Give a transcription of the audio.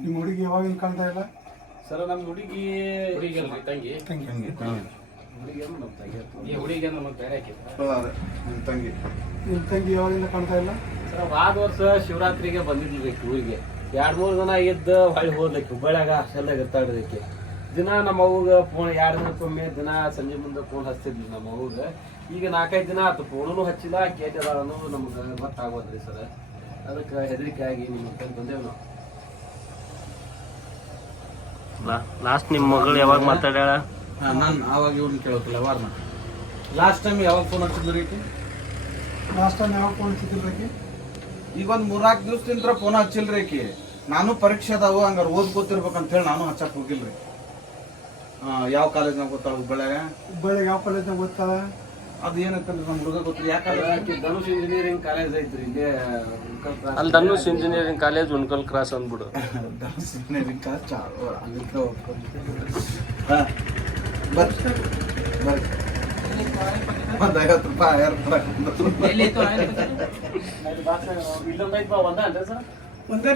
ನಿಮ್ಮ ಹುಡುಗಿ ಯಾವಾಗಿಂದ ಕಾಣ್ತಾ ಇಲ್ಲ? ಸರ್ ನಮ್ಮ ಹುಡುಗಿ ತಂಗಿ ಹುಡುಗಿಯನ್ನು ನಮ್ಮ ತಂಗಿ ಈ ಹುಡುಗಿಯನ್ನು ನಮ್ಮ ಬೇರೆ ನಿಮ್ಮ ತಂಗಿ ಯಾವಾಗಿಂದ ಕಾಣ್ತಾ ಇಲ್ಲ? ಸರ್ ಹೋದ ವರ್ಷ ಶಿವರಾತ್ರಿಗೆ ಬಂದಿದ್ವಿ ಊರಿಗೆ 2-3 ದಿನ ಇದ್ದು ಹೊಳ್ಳಿ ಹೋದ್ಲಿಕ್ಕೆ ಹುಬ್ಬಳ್ಳಿಯಾಗ ಹಾಸ್ಟೆಲ್ದಾಗ ಇರ್ತಾಡ್ದಕ್ಕೆ ದಿನ ನಮ್ಮ ಅವ್ಗೆ ಫೋನ್ 2 ದಿನಕ್ಕೊಮ್ಮೆ ದಿನ ಸಂಜೆ ಮುಂದೆ ಫೋನ್ ಹಚ್ತಿದ್ವಿ ನಮ್ಮ ಅವ್ಗೆ. ಈಗ 4-5 ದಿನ ಆಯ್ತು ಫೋನೂ ಹಚ್ಚಿಲ್ಲ, ಕೇಳಿದಾಳನು ನಮ್ಗೆ ಗೊತ್ತಾಗೋದ್ರಿ ಸರ್. ಅದಕ್ಕೆ ಹೆದರಿಕೆ ಆಗಿ ನಿಮ್ಮ ಕಡೆ ಬಂದೇವು ನಾವು. ಲಾಸ್ಟ್ ನಿಮ್ಮ ಮಗಳು ಯಾವಾಗ ಮಾತಾಡ್ಯಾಳ? ನಾನು ಆವಾಗ ಇವ್ರನ್ನ ಕೇಳೋತಿಲ್ಲ ವಾರನ ಲಾಸ್ಟ್ ಟೈಮ್ ಯಾವಾಗ ಫೋನ್ ಹಚ್ಚಿದ್ರಿ? ಲಾಸ್ಟ್ ಟೈಮ್ ಯಾವಾಗ ಫೋನ್ ಹಚ್ಚಿದ್ರಿ? ಈಗ ಒಂದು 3-4 ದಿವಸದಿಂದ ಫೋನ್ ಹಚ್ಚಿಲ್ರಿ ಆಕಿ. ನಾನು ಪರೀಕ್ಷೆ ಅದಾವು ಹಂಗಾರೆ ಓದ್ಕೋತಿರ್ಬೇಕಂತ ಹೇಳಿ ನಾನು ಹಚ್ಚಕ್ ಹೋಗಿಲ್ರಿ. ಯಾವ ಕಾಲೇಜ್ನಾಗ ಗೊತ್ತಾಳ? ಹುಬ್ಬಳ್ಳಿಯಾಗ ಯಾವ ಕಾಲೇಜ್ನಾಗ ಗೊತ್ತಾಳ? ಅದು ಏನಂತಂದ್ರೆ ನಮ್ಮ ಹುಡುಗ ಗೊತ್ತಿಲ್ಲ. ಯಾಕಂದ್ರೆ ಧನುಷ್ ಇಂಜಿನಿಯರಿಂಗ್ ಕಾಲೇಜ್ ಐತ್ರಿ ಇಲ್ಲೇ ಅಲ್ಲಿ Dhanush engineering college Unkal cross ಅಂದ್ಬಿಡು. ಇಂಜಿನಿಯರಿಂಗ್ ಕಾಲೇಜ್ ಒಂದು 50 ರೂಪಾಯಿ ಇಲ್ಲೊಂದು ಐತಿ ಒಂದ ಅಂದ್ರೆ ಸರ್ ಒಂದೇ